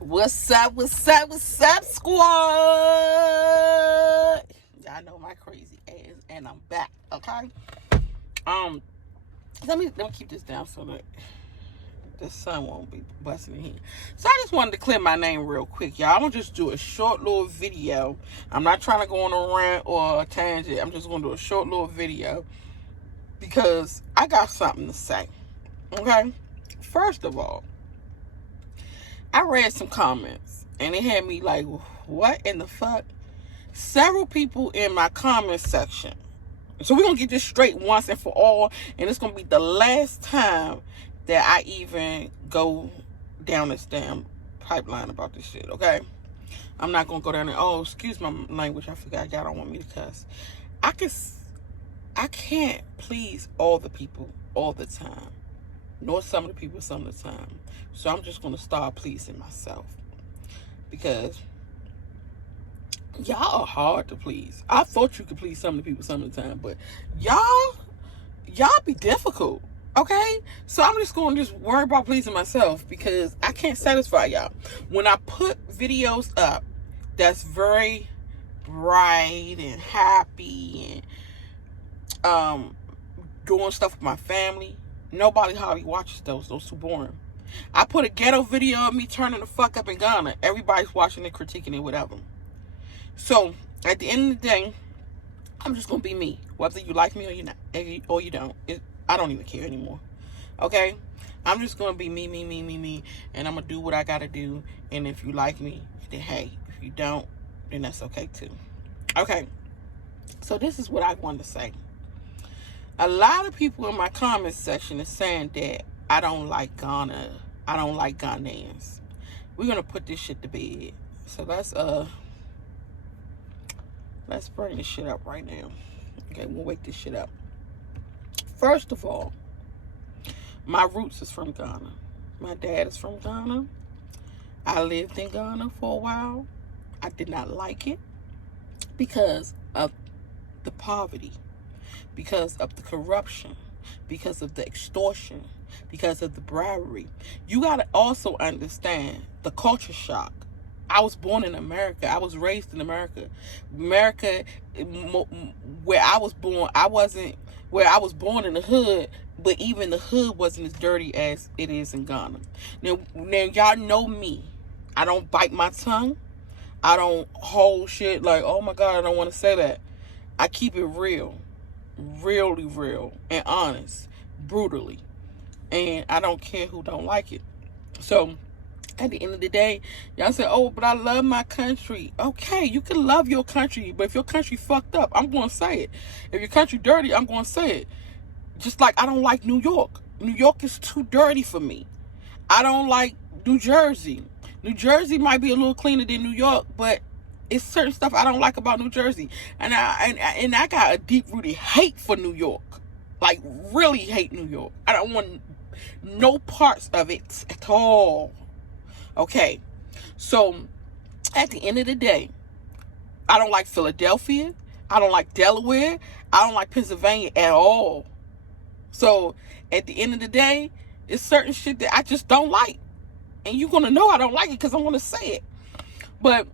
What's up, squad? Y'all know my crazy ass, and I'm back, okay? Let me keep this down so that the sun won't be busting in here. So I just wanted to clear my name real quick, y'all. I'm gonna just do a short little video. I'm not trying to go on a rant or a tangent. I'm just gonna do a short little video because I got something to say, okay? First of all, I read some comments and it had me like, what in the fuck? Several people in my comment section. So we're going to get this straight once and for all. And it's going to be the last time that I even go down this damn pipeline about this shit, okay? I'm not going to go down there. Oh, excuse my language. I forgot. Y'all don't want me to cuss. I can't please all the people all the time. Nor some of the people some of the time. So I'm just going to start pleasing myself. Because y'all are hard to please. I thought you could please some of the people some of the time. But y'all be difficult. Okay? So I'm just going to just worry about pleasing myself. Because I can't satisfy y'all. When I put videos up that's very bright and happy and doing stuff with my family, nobody hardly watches those. Those too boring. I put a ghetto video of me turning the fuck up in Ghana. Everybody's watching it, critiquing it, whatever. So, at the end of the day, I'm just going to be me. Whether you like me or you don't. I don't even care anymore. Okay? I'm just going to be me. And I'm going to do what I got to do. And if you like me, then hey. If you don't, then that's okay too. Okay. So, this is what I wanted to say. A lot of people in my comment section are saying that I don't like Ghana. I don't like Ghanaians. We're gonna put this shit to bed. So let's bring this shit up right now. Okay, we'll wake this shit up. First of all, my roots is from Ghana. My dad is from Ghana. I lived in Ghana for a while. I did not like it because of the poverty, because of the corruption, because of the extortion, because of the bribery. You got to also understand the culture shock. I was born in America. I was raised in America. Where I was born, where I was born in the hood, but even the hood wasn't as dirty as it is in Ghana. Now y'all know me. I don't bite my tongue. I don't hold shit like, oh my God, I don't want to say that. I keep it real. Really real and honest, brutally, and I don't care who don't like it. So at the end of the day, y'all say, oh, but I love my country. Okay, you can love your country, but if your country fucked up, I'm gonna say it. If your country dirty, I'm gonna say it. Just like I don't like New York. New York is too dirty for me. I don't like New Jersey. New Jersey might be a little cleaner than New York, but it's certain stuff I don't like about New Jersey. And I got a deep-rooted hate for New York. Like, really hate New York. I don't want no parts of it at all. Okay. So, at the end of the day, I don't like Philadelphia. I don't like Delaware. I don't like Pennsylvania at all. So, at the end of the day, it's certain shit that I just don't like. And you're going to know I don't like it because I'm going to say it. But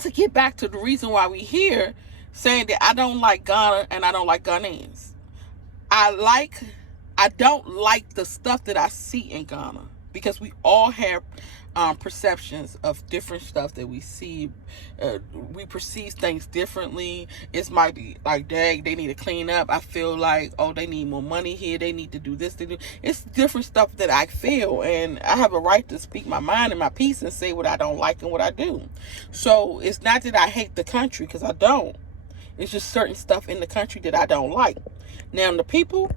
to get back to the reason why we here, saying that I don't like Ghana and I don't like Ghanaians. I don't like the stuff that I see in Ghana, because we all have perceptions of different stuff that we see. We perceive things differently. It might be like, dang, they need to clean up. I feel like, oh, they need more money here. They need to do this. It's different stuff that I feel, and I have a right to speak my mind and my piece and say what I don't like and what I do. So it's not that I hate the country, because I don't. It's just certain stuff in the country that I don't like. Now, the people,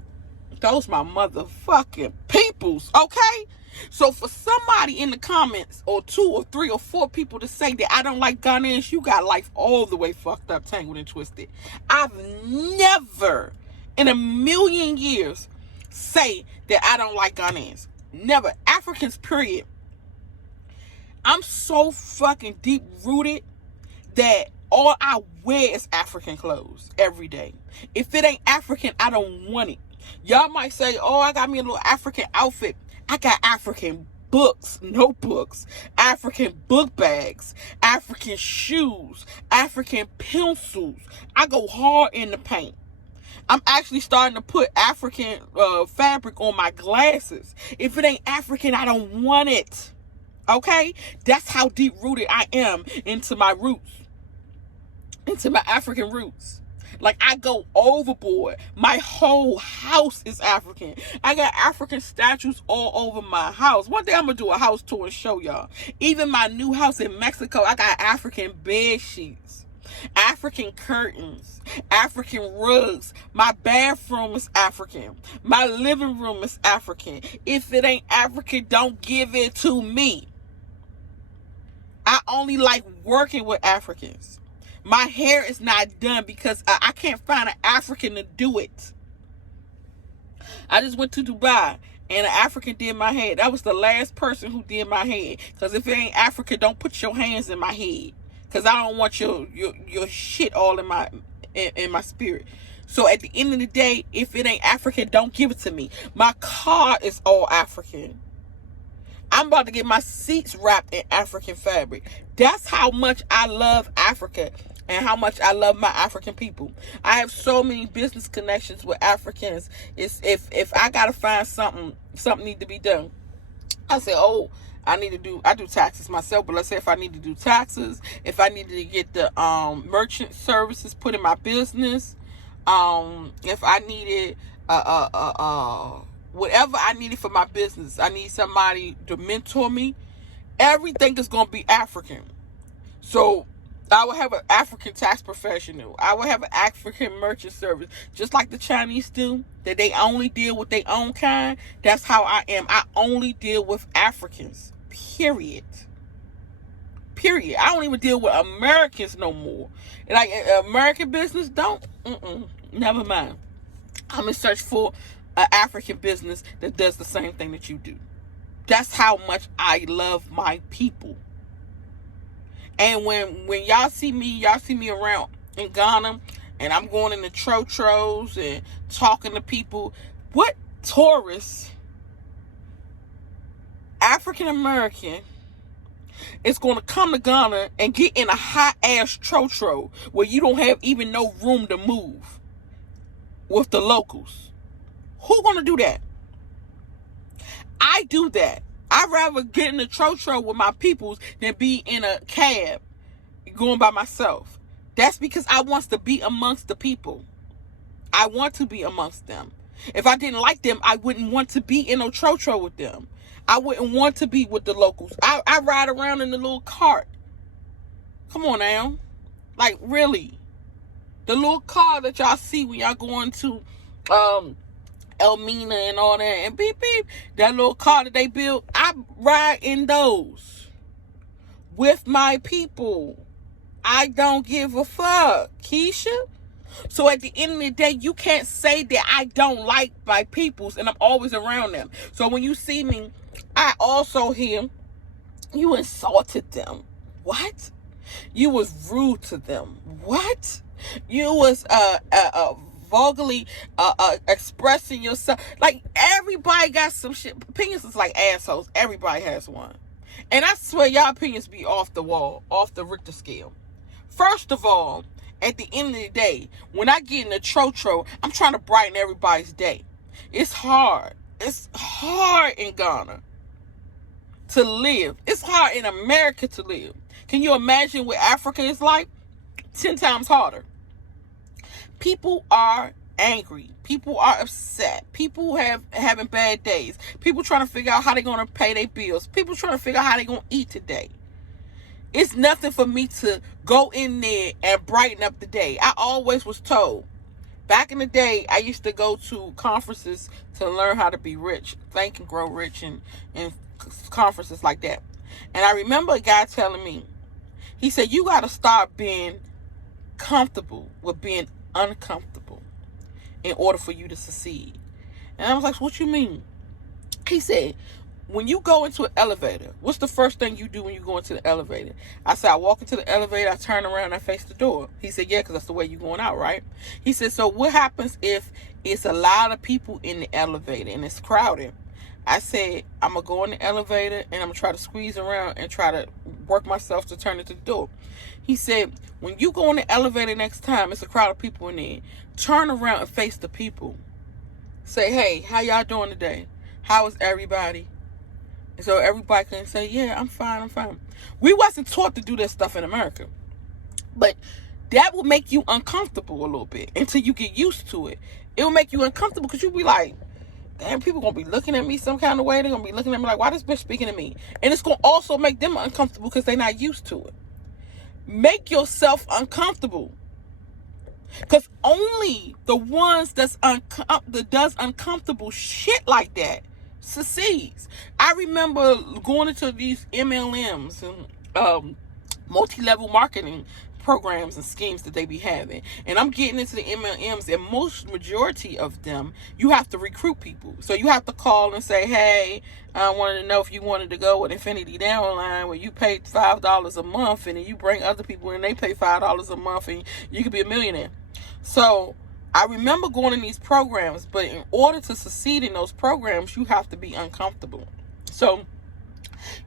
those my motherfucking peoples, okay? So for somebody in the comments, or 2 or 3 or 4 people to say that I don't like Ghanaians, you got life all the way fucked up, tangled and twisted. I've never in a million years say that I don't like Ghanaians. Never. Africans, period. I'm so fucking deep rooted that all I wear is African clothes every day. If it ain't African, I don't want it. Y'all might say, oh, I got me a little African outfit. I got African books, notebooks, African book bags, African shoes, African pencils. I go hard in the paint. I'm actually starting to put African fabric on my glasses. If it ain't African, I don't want it. Okay? That's how deep rooted I am into my roots, into my African roots. Like, I go overboard. My whole house is African. I got African statues all over my house. One day I'm going to do a house tour and show y'all. Even my new house in Mexico, I got African bed sheets, African curtains, African rugs. My bathroom is African. My living room is African. If it ain't African, don't give it to me. I only like working with Africans. My hair is not done because I can't find an African to do it. I just went to Dubai and an African did my hair. That was the last person who did my hair. Because if it ain't African, don't put your hands in my head. Because I don't want your shit all in my spirit. So at the end of the day, if it ain't African, don't give it to me. My car is all African. I'm about to get my seats wrapped in African fabric. That's how much I love Africa and how much I love my African people. I have so many business connections with Africans. It's if I gotta find something need to be done. I say, oh, I do taxes myself, but let's say if I need to do taxes, if I needed to get the merchant services put in my business, if I needed whatever I needed for my business, I need somebody to mentor me. Everything is going to be African. So I will have an African tax professional. I will have an African merchant service. Just like the Chinese do, that they only deal with their own kind. That's how I am. I only deal with Africans. Period. I don't even deal with Americans no more. Like, American business, don't. Never mind. I'm in search for an African business that does the same thing that you do. That's how much I love my people. And when y'all see me around in Ghana, and I'm going in the trotros and talking to people. What tourist, African American, is going to come to Ghana and get in a hot ass trotro where you don't have even no room to move with the locals? Who gonna do that? I do that. I'd rather get in the trotro with my peoples than be in a cab going by myself. That's because I want to be amongst the people. I want to be amongst them. If I didn't like them, I wouldn't want to be in a trotro with them. I wouldn't want to be with the locals. I ride around in the little cart. Come on now. Like, really. The little car that y'all see when y'all going to Elmina and all that, and beep beep, that little car that they built, I ride in those with my people. I don't give a fuck, Keisha. So at the end of the day, you can't say that I don't like my peoples and I'm always around them. So when you see me, I also hear you insulted them. What? You was rude to them. What? You was vulgarly expressing yourself. Like, everybody got some shit. Opinions is like assholes. Everybody has one. And I swear y'all opinions be off the wall, off the Richter scale. First of all, at the end of the day, when I get in the trotro, I'm trying to brighten everybody's day. It's hard. It's hard in Ghana to live. It's hard in America to live. Can you imagine what Africa is like? 10 times harder. People are angry. People are upset. People having bad days. People trying to figure out how they're going to pay their bills. People trying to figure out how they're going to eat today. It's nothing for me to go in there and brighten up the day. I always was told. Back in the day, I used to go to conferences to learn how to be rich. Think and Grow Rich and conferences like that. And I remember a guy telling me, he said, you got to start being comfortable with being uncomfortable in order for you to succeed. And I was like, what you mean? He said, when you go into an elevator, what's the first thing you do when you go into the elevator? I said, I walk into the elevator, I turn around, and I face the door. He said, yeah, because that's the way you're going out, right? He said, so what happens if it's a lot of people in the elevator and it's crowded? I said, I'm going to go in the elevator and I'm going to try to squeeze around and try to work myself to turn it to the door. He said, when you go in the elevator next time, it's a crowd of people in there. Turn around and face the people. Say, hey, how y'all doing today? How is everybody? And so everybody can say, yeah, I'm fine. We wasn't taught to do this stuff in America. But that will make you uncomfortable a little bit until you get used to it. It will make you uncomfortable because you'll be like, damn, people going to be looking at me some kind of way. They're going to be looking at me like, why this bitch speaking to me? And it's going to also make them uncomfortable because they're not used to it. Make yourself uncomfortable. Because only the ones that does uncomfortable shit like that succeeds. I remember going into these MLMs and multi-level marketing programs and schemes that they be having. And I'm getting into the MLMs, and most majority of them, you have to recruit people. So you have to call and say, hey, I wanted to know if you wanted to go with Infinity Downline where you pay $5 a month and then you bring other people and they pay $5 a month and you could be a millionaire. So I remember going in these programs, but in order to succeed in those programs, you have to be uncomfortable. So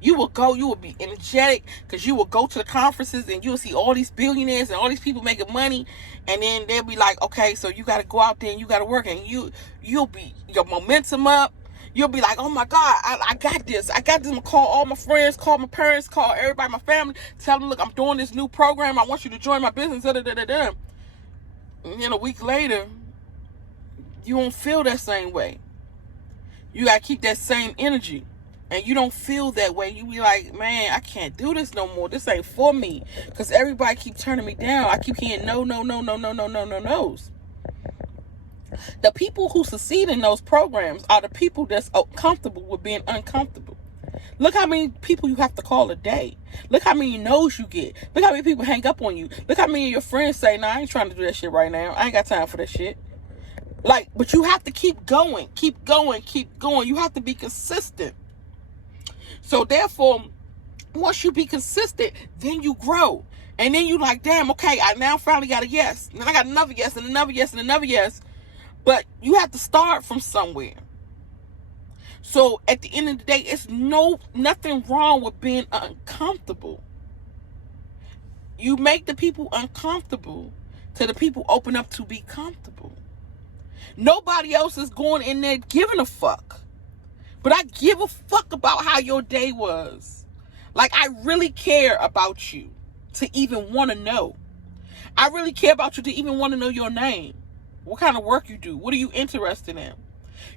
you will be energetic because you will go to the conferences and you'll see all these billionaires and all these people making money, and then they'll be like, okay, so you got to go out there and you got to work, and you'll be your momentum up. You'll be like, oh my God, I got this. I'm gonna call all my friends, call my parents, call everybody, my family, tell them, look, I'm doing this new program. I want you to join my business. And then a week later, you won't feel that same way. You got to keep that same energy. And you don't feel that way. You be like, man, I can't do this no more. This ain't for me. Because everybody keep turning me down. I keep hearing no. The people who succeed in those programs are the people that's comfortable with being uncomfortable. Look how many people you have to call a day. Look how many no's you get. Look how many people hang up on you. Look how many of your friends say, nah, I ain't trying to do that shit right now. I ain't got time for that shit. Like, but you have to keep going. You have to be consistent. So therefore, once you be consistent, then you grow. And then you like, damn, okay, I now finally got a yes. And then I got another yes and another yes and another yes. But you have to start from somewhere. So at the end of the day, it's nothing wrong with being uncomfortable. You make the people uncomfortable till the people open up to be comfortable. Nobody else is going in there giving a fuck. But I give a fuck about how your day was. Like, I really care about you to even want to know. I really care about you to even want to know your name. What kind of work you do. What are you interested in?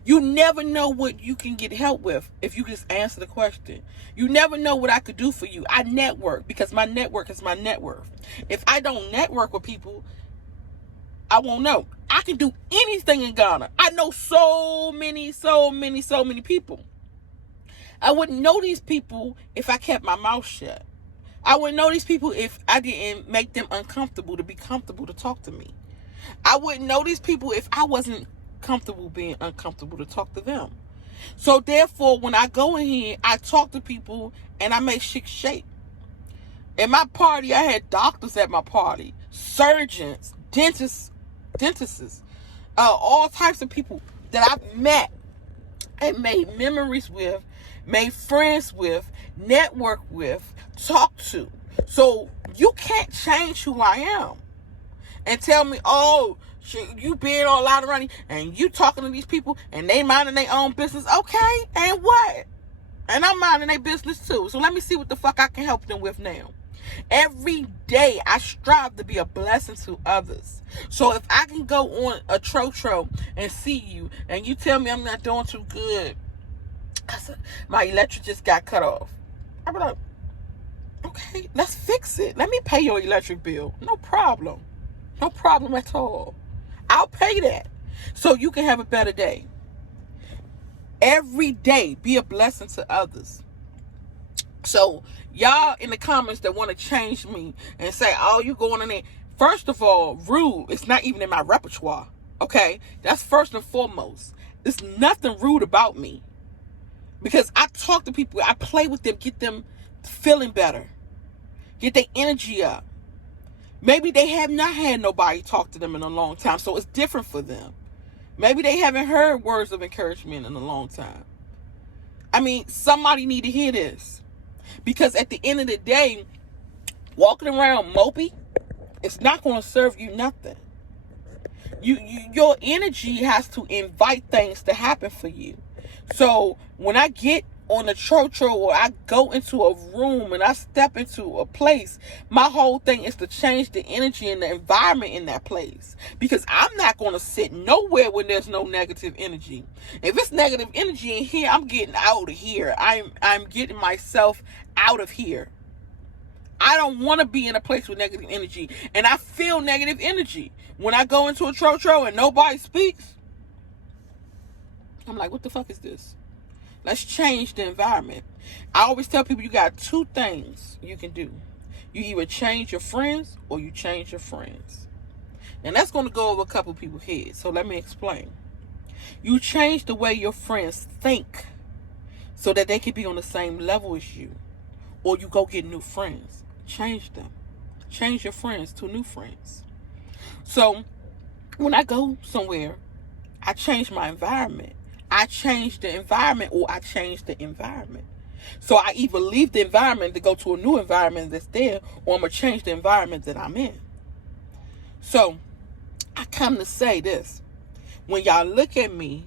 You never know what you can get help with if you just answer the question. You never know what I could do for you. I network because my network is my net worth. If I don't network with people, I won't know. I can do anything in Ghana. I know so many people. I wouldn't know these people if I kept my mouth shut. I wouldn't know these people if I didn't make them uncomfortable to be comfortable to talk to me. I wouldn't know these people if I wasn't comfortable being uncomfortable to talk to them. So therefore, when I go in here, I talk to people and I make shit shake. In my party, I had doctors at my party, surgeons, dentists, all types of people that I've met and made memories with, made friends with, network with, talk to. So you can't change who I am and tell me, oh, you being all out around and you talking to these people and they minding their own business. Okay, and what? And I'm minding their business too. So let me see what the fuck I can help them with now. Every day I strive to be a blessing to others. So if I can go on a Trotro and see you and you tell me I'm not doing too good, my electric just got cut off, I'll be like, okay, let's fix it. Let me pay your electric bill. No problem. No problem at all. I'll pay that so you can have a better day. Every day, be a blessing to others. So y'all in the comments that want to change me and say, oh, you going in there. First of all, rude. It's not even in my repertoire. Okay? That's first and foremost. There's nothing rude about me. Because I talk to people. I play with them. Get them feeling better. Get their energy up. Maybe they have not had nobody talk to them in a long time. So it's different for them. Maybe they haven't heard words of encouragement in a long time. I mean, somebody need to hear this. Because at the end of the day, walking around mopey, it's not going to serve you nothing. Your energy has to invite things to happen for you. So when I get on the church or I go into a room and I step into a place, my whole thing is to change the energy and the environment in that place. Because I'm not going to sit nowhere when there's no negative energy. If it's negative energy in here, I'm getting out of here. I'm getting myself out of here. I don't want to be in a place with negative energy. And I feel negative energy. When I go into a church and nobody speaks, I'm like, what the fuck is this? Let's change the environment. I always tell people you got two things you can do. You either change your friends or you change your friends. And that's going to go over a couple people's heads. So let me explain. You change the way your friends think so that they can be on the same level as you. Or you go get new friends. Change them. Change your friends to new friends. So when I go somewhere, I change my environment. I change the environment or I change the environment. So I either leave the environment to go to a new environment that's there, or I'm going to change the environment that I'm in. So I come to say this. When y'all look at me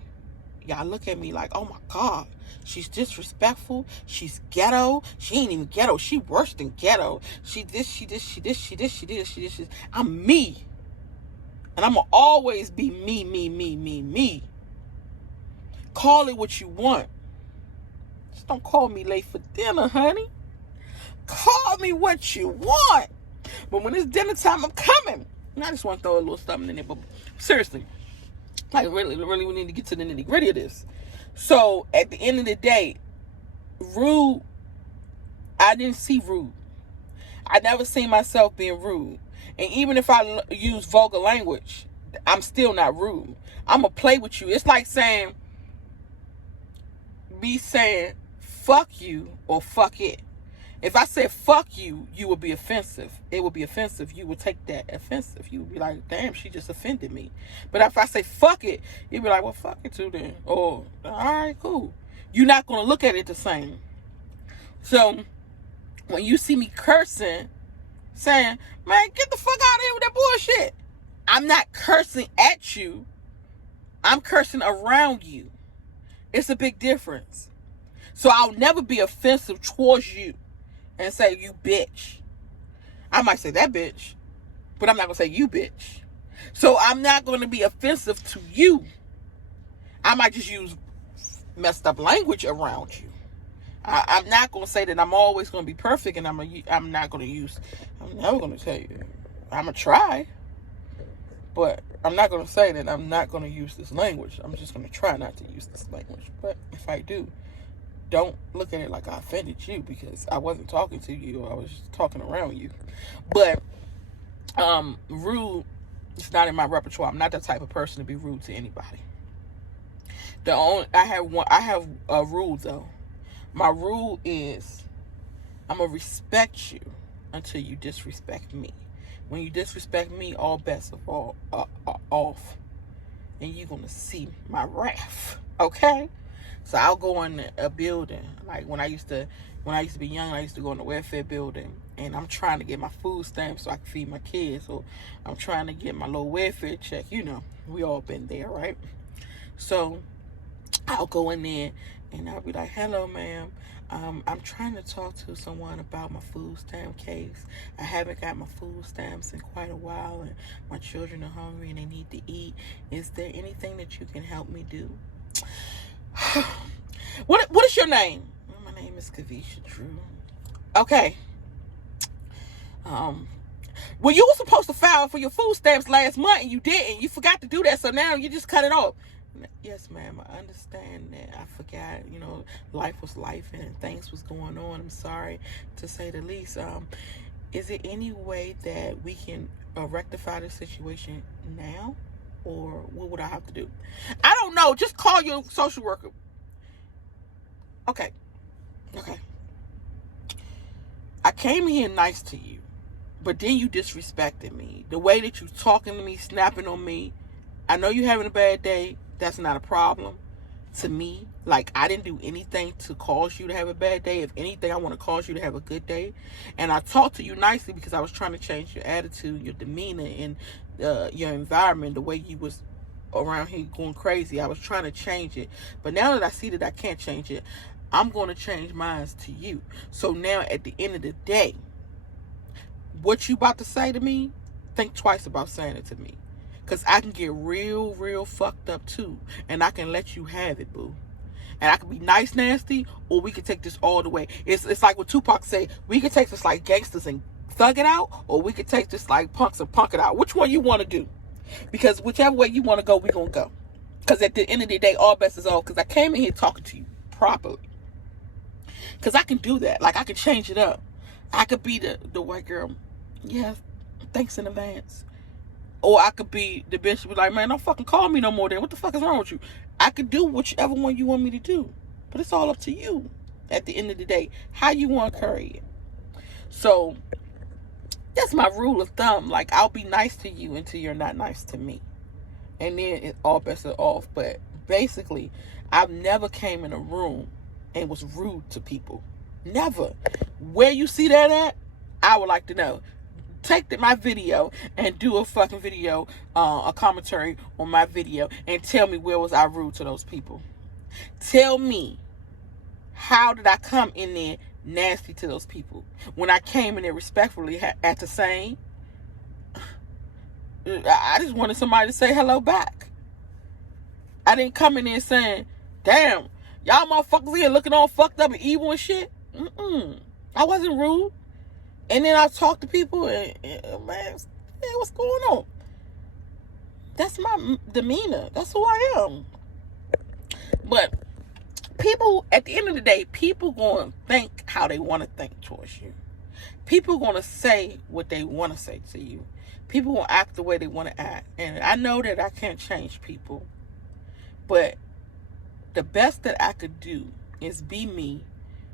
like, oh my God, she's disrespectful. She's ghetto. She ain't even ghetto. She worse than ghetto. She this. I'm me. And I'm going to always be me. Call it what you want. Just don't call me late for dinner, honey. Call me what you want. But when it's dinner time, I'm coming. And I just want to throw a little something in there. But seriously, like really, we need to get to the nitty gritty of this. So at the end of the day, rude, I didn't see rude. I never seen myself being rude. And even if I use vulgar language, I'm still not rude. I'm going to play with you. It's like saying fuck you or fuck it. If I said fuck you, you would be offensive. It would be offensive. You would take that offensive. You would be like, damn, she just offended me. But if I say fuck it, you'd be like, well, fuck it too then. Or, all right, cool. You're not going to look at it the same. So when you see me cursing, saying, man, get the fuck out of here with that bullshit, I'm not cursing at you. I'm cursing around you. It's a big difference. So I'll never be offensive towards you and say, you bitch. I might say that bitch, but I'm not going to say you bitch. So I'm not going to be offensive to you. I might just use messed up language around you. I'm not going to say that I'm always going to be perfect, and I'm never going to tell you. I'm going to try. But I'm not going to say that I'm not going to use this language. I'm just going to try not to use this language. But if I do, don't look at it like I offended you, because I wasn't talking to you. I was just talking around you. But rude is not in my repertoire. I'm not that type of person to be rude to anybody. I have a rule though. My rule is I'm going to respect you until you disrespect me. When you disrespect me, all bets are off. And you're going to see my wrath. Okay? So I'll go in a building. Like when I used to be young, I used to go in the welfare building. And I'm trying to get my food stamps so I can feed my kids. So I'm trying to get my little welfare check. You know, we all been there, right? So I'll go in there and I'll be like, hello, ma'am. I'm trying to talk to someone about my food stamp case. I haven't got my food stamps in quite a while, and my children are hungry and they need to eat. Is there anything that you can help me do? What is your name? My name is Kavisha Drew. Okay. Well, you were supposed to file for your food stamps last month and you didn't. You forgot to do that, so now you just cut it off. Yes, ma'am, I understand that. I forgot, life was life and things was going on. I'm sorry, to say the least. Is there any way that we can rectify the situation now? Or what would I have to do? I don't know. Just call your social worker. Okay. I came here nice to you, but then you disrespected me. The way that you talking to me, snapping on me. I know you're having a bad day. That's not a problem. to me. Like, I didn't do anything to cause you to have a bad day. If anything, I want to cause you to have a good day. And I talked to you nicely because I was trying to change your attitude, your demeanor, and your environment, the way you was around here going crazy. I was trying to change it. But now that I see that I can't change it, I'm going to change mine to you. So now at the end of the day, what you about to say to me, think twice about saying it to me. Because I can get real fucked up too. And I can let you have it, boo. And I can be nice, nasty, or we can take this all the way. It's like what Tupac said. We can take this like gangsters and thug it out, or we can take this like punks and punk it out. Which one you want to do? Because whichever way you want to go, we're going to go. Because at the end of the day, all best is off. Because I came in here talking to you properly. Because I can do that. Like, I can change it up. I could be the white girl. Yeah, thanks in advance. Or I could be the bitch who be like, man, don't fucking call me no more then. What the fuck is wrong with you? I could do whichever one you want me to do. But it's all up to you at the end of the day. How you want to carry it. So, that's my rule of thumb. Like, I'll be nice to you until you're not nice to me. And then it all bets are off. But basically, I've never came in a room and was rude to people. Never. Where you see that at, I would like to know. Take my video and do a fucking video, a commentary on my video, and tell me where was I rude to those people. Tell me, how did I come in there nasty to those people when I came in there respectfully at the same? I just wanted somebody to say hello back. I didn't come in there saying, damn, y'all motherfuckers here looking all fucked up and evil and shit. I wasn't rude. And then I talk to people and man, what's going on? That's my demeanor. That's who I am. But people, at the end of the day, people going to think how they want to think towards you. People going to say what they want to say to you. People going to act the way they want to act. And I know that I can't change people. But the best that I could do is be me,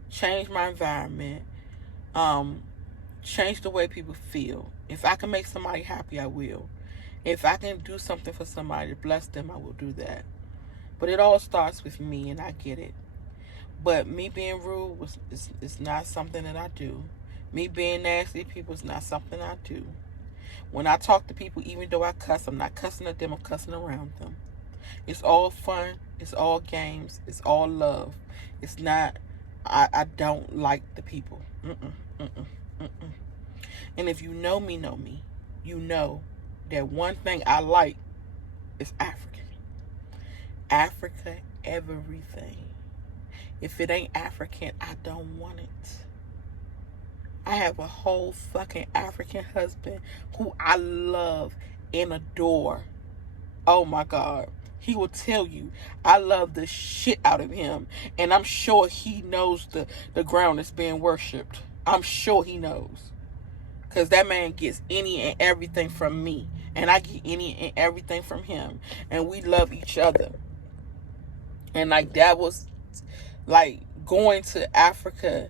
change my environment, change the way people feel. If I can make somebody happy, I will. If I can do something for somebody to bless them, I will do that. But it all starts with me, and I get it. But me being rude is not something that I do. Me being nasty to people is not something I do. When I talk to people, even though I cuss, I'm not cussing at them, I'm cussing around them. It's all fun. It's all games. It's all love. It's not, I don't like the people. And if you know me, you know that one thing I like is African. Africa, everything. If it ain't African, I don't want it. I have a whole fucking African husband who I love and adore. Oh my God. He will tell you I love the shit out of him. And I'm sure he knows the ground that's being worshipped. I'm sure he knows. Because that man gets any and everything from me. And I get any and everything from him. And we love each other. And like that was, like, going to Africa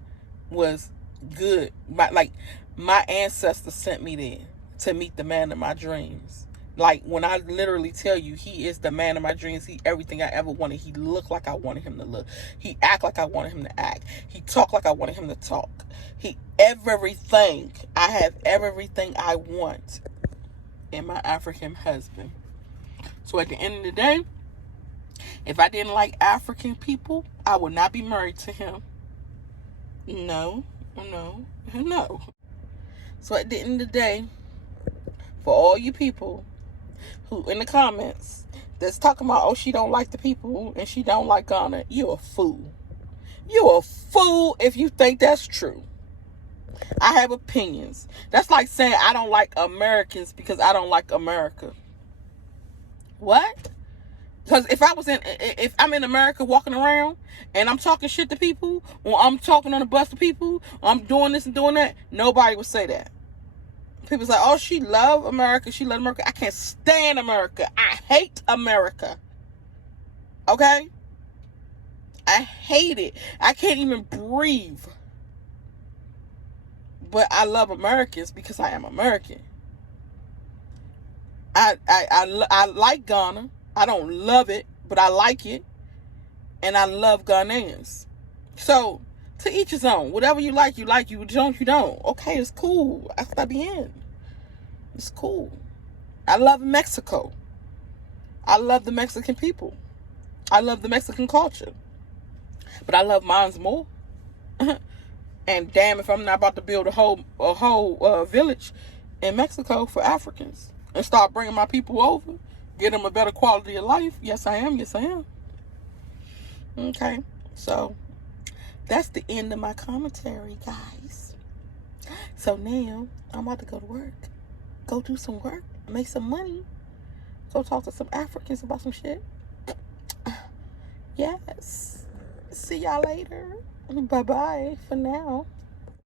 was good. My ancestors sent me there to meet the man of my dreams. Like, when I literally tell you, he is the man of my dreams. He everything I ever wanted. He looked like I wanted him to look. He act like I wanted him to act. He talk like I wanted him to talk. He everything. I have everything I want in my African husband. So at the end of the day, if I didn't like African people, I would not be married to him. No. So at the end of the day, for all you people who in the comments that's talking about, oh, she don't like the people and she don't like Ghana, you're a fool. You're a fool if you think that's true. I have opinions. That's like saying I don't like Americans because I don't like America. What? Because if I'm in America walking around and I'm talking shit to people, or I'm talking on the bus to people, or I'm doing this and doing that, nobody would say that. People say, oh, she love America. She love America. I can't stand America. I hate America. Okay? I hate it. I can't even breathe. But I love Americans because I am American. I like Ghana. I don't love it, but I like it. And I love Ghanaians. So, to each his own. Whatever you like, you like. You don't, you don't. Okay, it's cool. Hasta bien. It's cool. I love Mexico. I love the Mexican people. I love the Mexican culture. But I love mines more. And damn if I'm not about to build a whole village in Mexico for Africans and start bringing my people over, get them a better quality of life. Yes, I am. Yes, I am. Okay, so that's the end of my commentary, guys. So now I'm about to go to work. Go do some work. Make some money. Go talk to some Africans about some shit. Yes. See y'all later. Bye-bye for now.